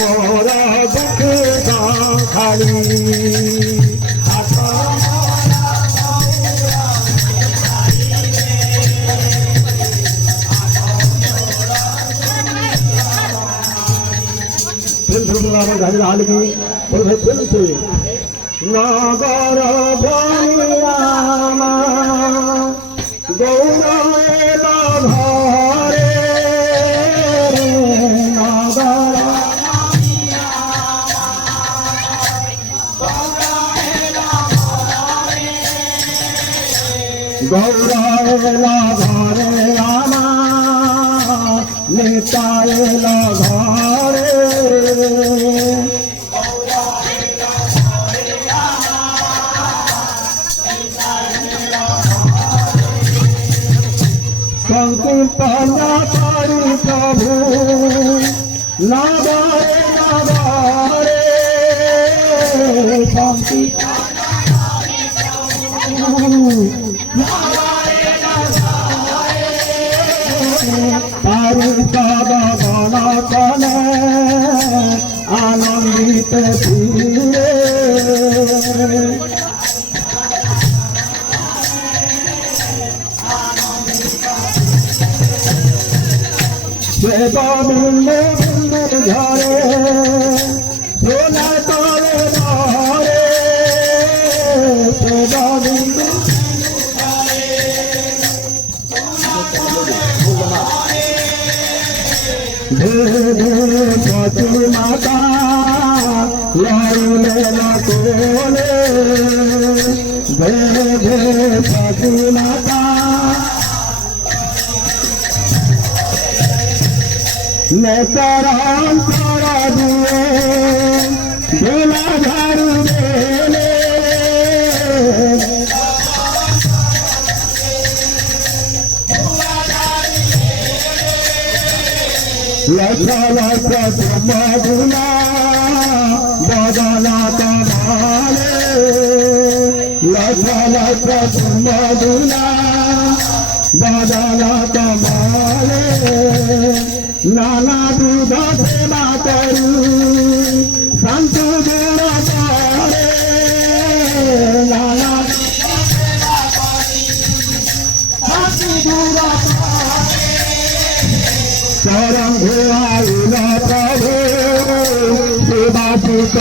মোরা দুঃখে খালি নগর ভৈরামা গৌর ঘরে নগর গৌর ঘরে রামা নেতায় ঘরে সংকীর্তন করি প্রভু নগরে নগরে তারি পদ গণ কনে আনন্দিত ফিরে বিন্দু বিন্দু ঝরে সোনা তলে ধরে বিন্দু পতি মাতা লড়লে কোলে পতি মাতা নেতরাম করা দিয়ে বেলা ঝাড়ু দেলে লক্ষ লক্ষ ব্রহ্মগুণা বদলা তোমালে লক্ষ লক্ষ ব্রহ্মগুণা বদলা তোমালে নানা দুধ সেবা করি শান্ত গুণ করে নানা চরম ঘুরাইল প্রভু শিবাসিত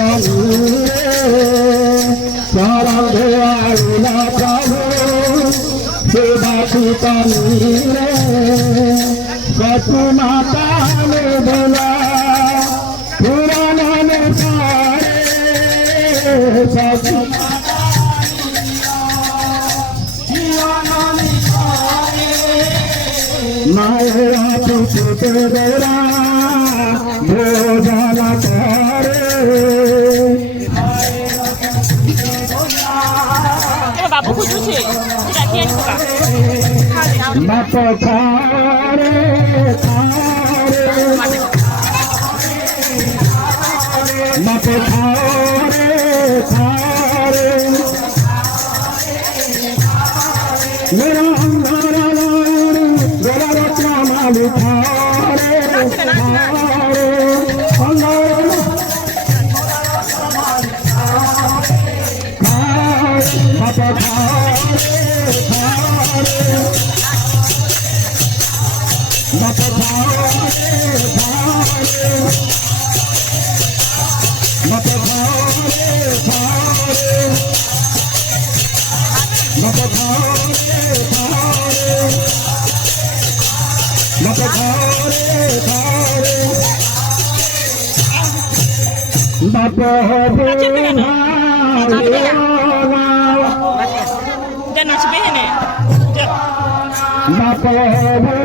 চরম ঘুরাইল প্রভু শিবাসিত কচু মাতা বেলা পুরাণ কচু মায়েরা পুষতে বেড়া ভোজন করে বাবু খুঁজছে বাপ খারে খারে বাপ খারে খারে মেরা অঙ্গারা গোরা রত্ন মালি খারে খারে অঙ্গারা বাপ খারে খারে বাপ খারে খারে বাপ খারে খারে বাপ খারে খারে বাপ খারে খারে বাপ হবে জানো আসবে হেনে বাপ হবে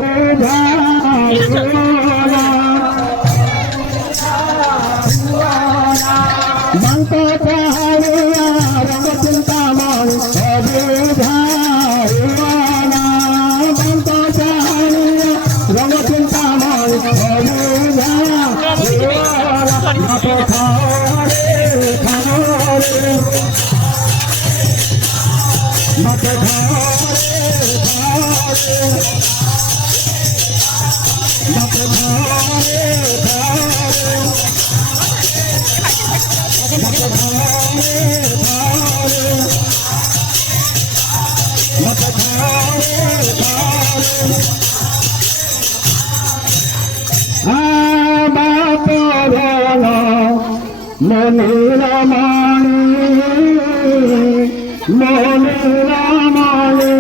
বান্ত চাহিয়া রঙ চিন্তামন হবে ধারণা বান্ত চাহিয়া রঙ চিন্তামন হবে বাপ খারে খারে বাপ খারে খারে বাপ খারে খারে मत खाओ रे मत खाओ रे बाप भला मनीरा माणी मनीरा माणी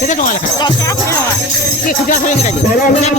কেটে তোমার লেখা 10 টাকা করে নেওয়া কি খুচরা ধরে নিয়ে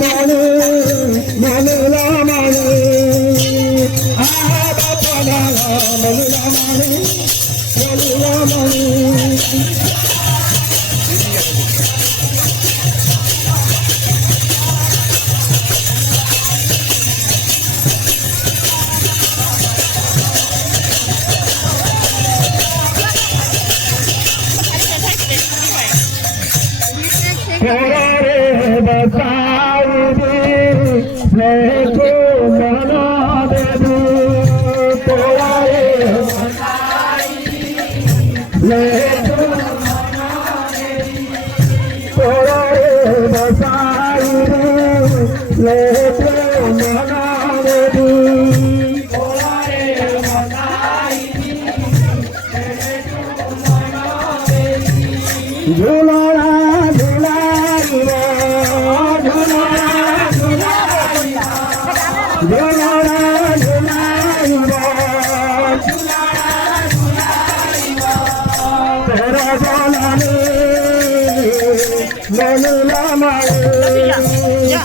झूला झूला Ya.